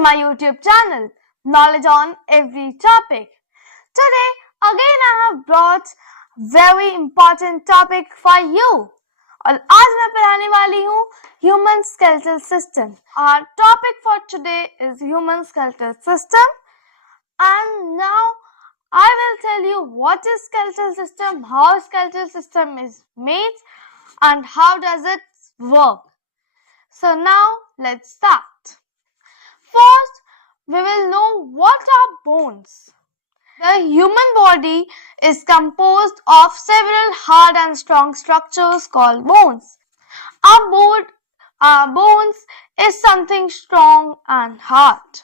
to my YouTube channel, Knowledge on Every Topic. Today, again I have brought very important topic for you. और आज मैं पढ़ाने वाली हूँ Human Skeletal System. Our topic for today is Human Skeletal System, and now I will tell you what is skeletal system, how skeletal system is made, and how does it work. So now let's start. First, we will know what are bones. The human body is composed of several hard and strong structures called bones. Our bones is something strong and hard.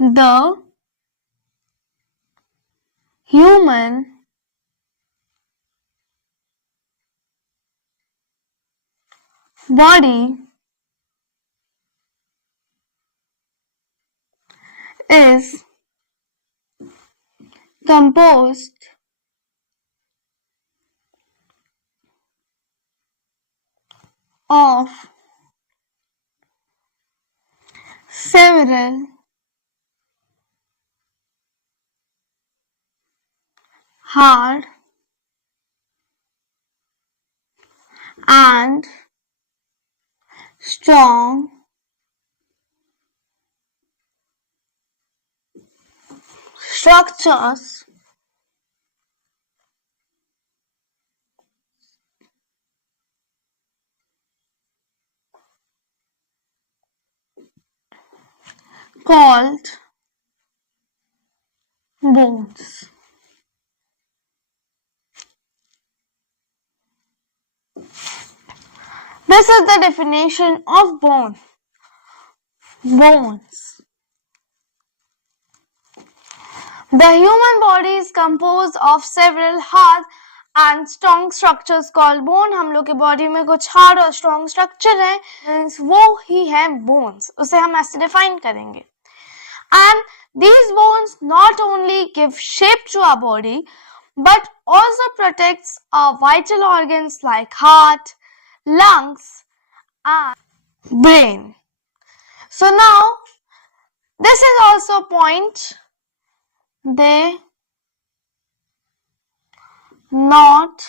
The human body is composed of several hard and strong structures called bones. This is the definition of bone. Bones. The human body is composed of several hard and strong structures called bone. हम लोग के body में कुछ hard और strong structure है, वो ही है bones. उसे हम ऐसे डिफाइन करेंगे. And these bones not only give shape to our body, but also protects our vital organs like heart, lungs, and brain. So now, this is also a point. They not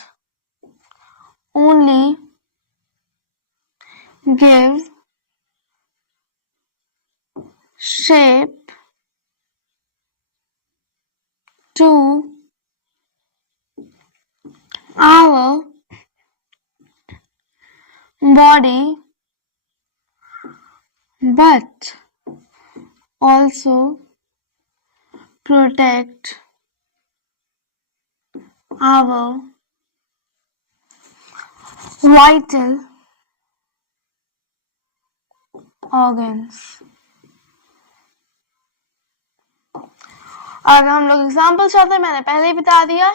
only give shape to our body, but also protect our vital organs. अगर हम लोग example चाहते हैं, मैंने पहले ही बता दिया,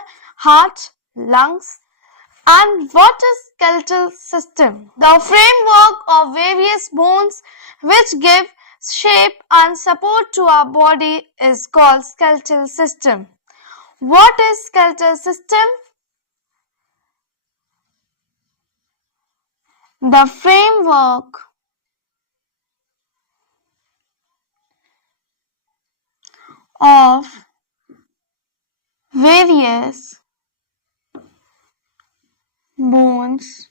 heart, lungs. And what is skeletal system? The framework of various bones which give shape and support to our body is called skeletal system. What is skeletal system? The framework of various bones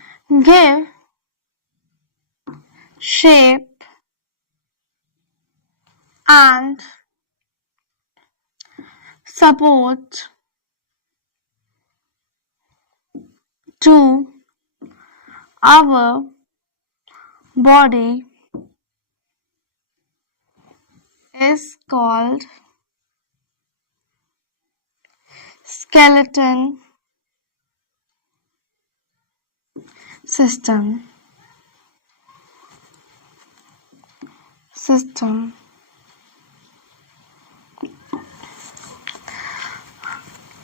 which give shape and support to our body is called skeleton system.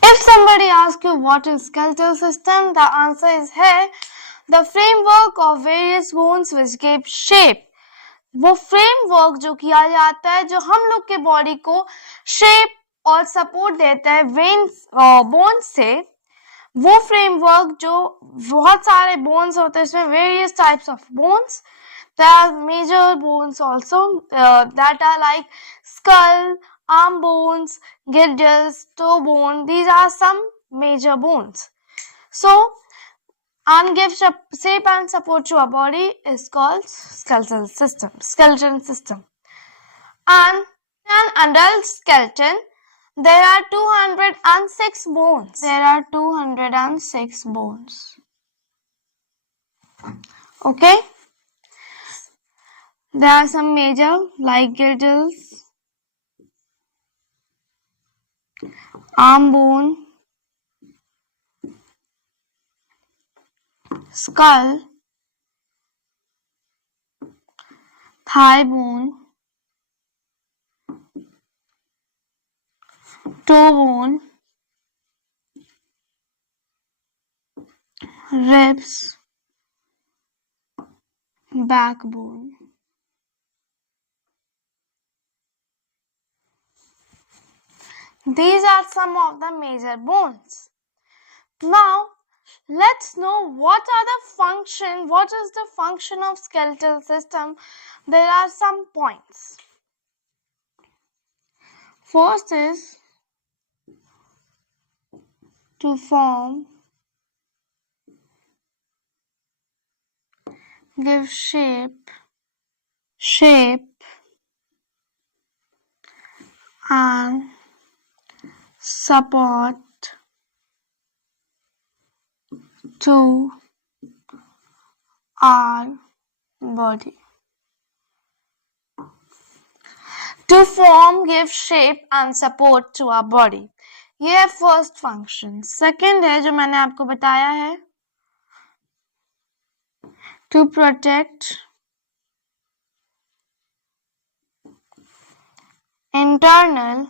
If somebody asks you what is skeletal system, the answer is here. The framework of various bones which give shape. वो framework जो किया जाता है, जो हम लोग के body को शेप और सपोर्ट देता है वेन्स बोन्स से, वो फ्रेमवर्क जो बहुत सारे बोन्स होते हैं, इसमें various types of bones. There are major bones also that are like skull, arm bones, girdles, toe bone. These are some major bones. So, and give shape and support to our body is called skeletal system, skeleton system. And in an adult skeleton, there are 206 bones. There are 206 bones. Okay. There are some major like girdles, arm bone, skull, thigh bone, toe bone, ribs, backbone. These are some of the major bones. Now, let's know what is the function of skeletal system. There are some points. First is to form, give shape and support to our body. To form, give shape and support to our body. ये है first function. Second है जो मैंने आपको बताया है, to protect internal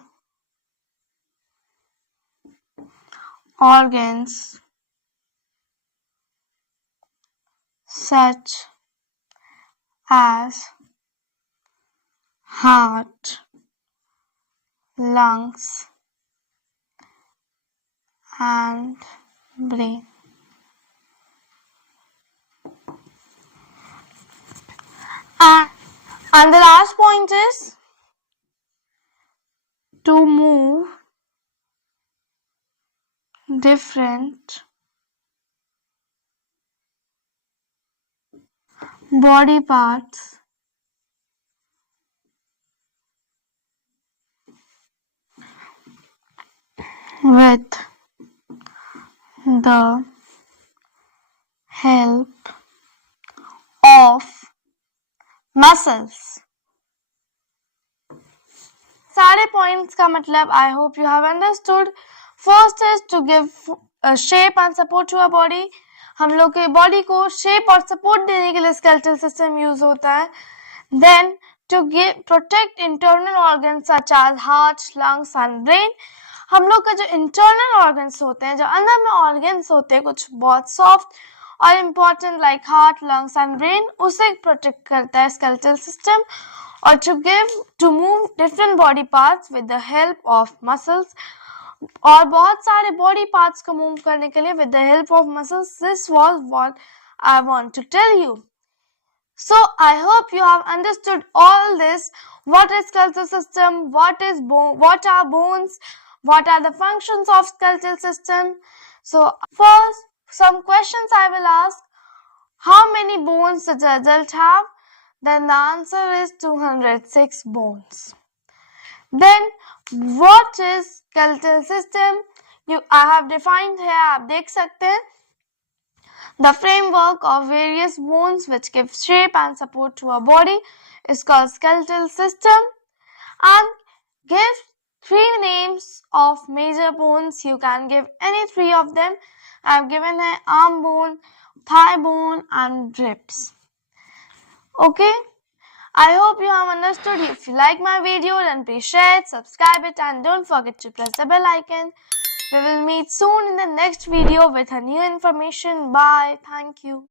organs such as heart, lungs, and brain. And the last point is to move different body parts with the help of muscles. सारे points का मतलब I hope you have understood. First is to give shape and support to our body. हम लोग के body को shape और support देने के लिए स्केलेटल सिस्टम यूज होता है. Then to give protect internal organs such as heart, lungs and brain. हम लोग का जो इंटरनल ऑर्गन्स होते हैं, जो अंदर में ऑर्गन्स होते हैं कुछ बहुत सॉफ्ट और important like heart, lungs and brain, उसे प्रोटेक्ट करता है स्केलेटल सिस्टम. और to move different body parts with the help of muscles. और बहुत सारे body parts को move करने के लिए with the help of muscles. This was what I want to tell you. So I hope you have understood all this. What is skeletal system? What are bones? What are the functions of skeletal system? So first, some questions I will ask. How many bones does the adult have? Then the answer is 206 bones. Then what is skeletal system? I have defined here, आप देख सकते हैं. The framework of various bones which give shape and support to our body is called skeletal system. And give 3 names of major bones. You can give any 3 of them. I have given है arm bone, thigh bone and ribs. Okay, I hope you have understood. If you like my video, then please share it, subscribe it, and don't forget to press the bell icon. We will meet soon in the next video with a new information. Bye. Thank you.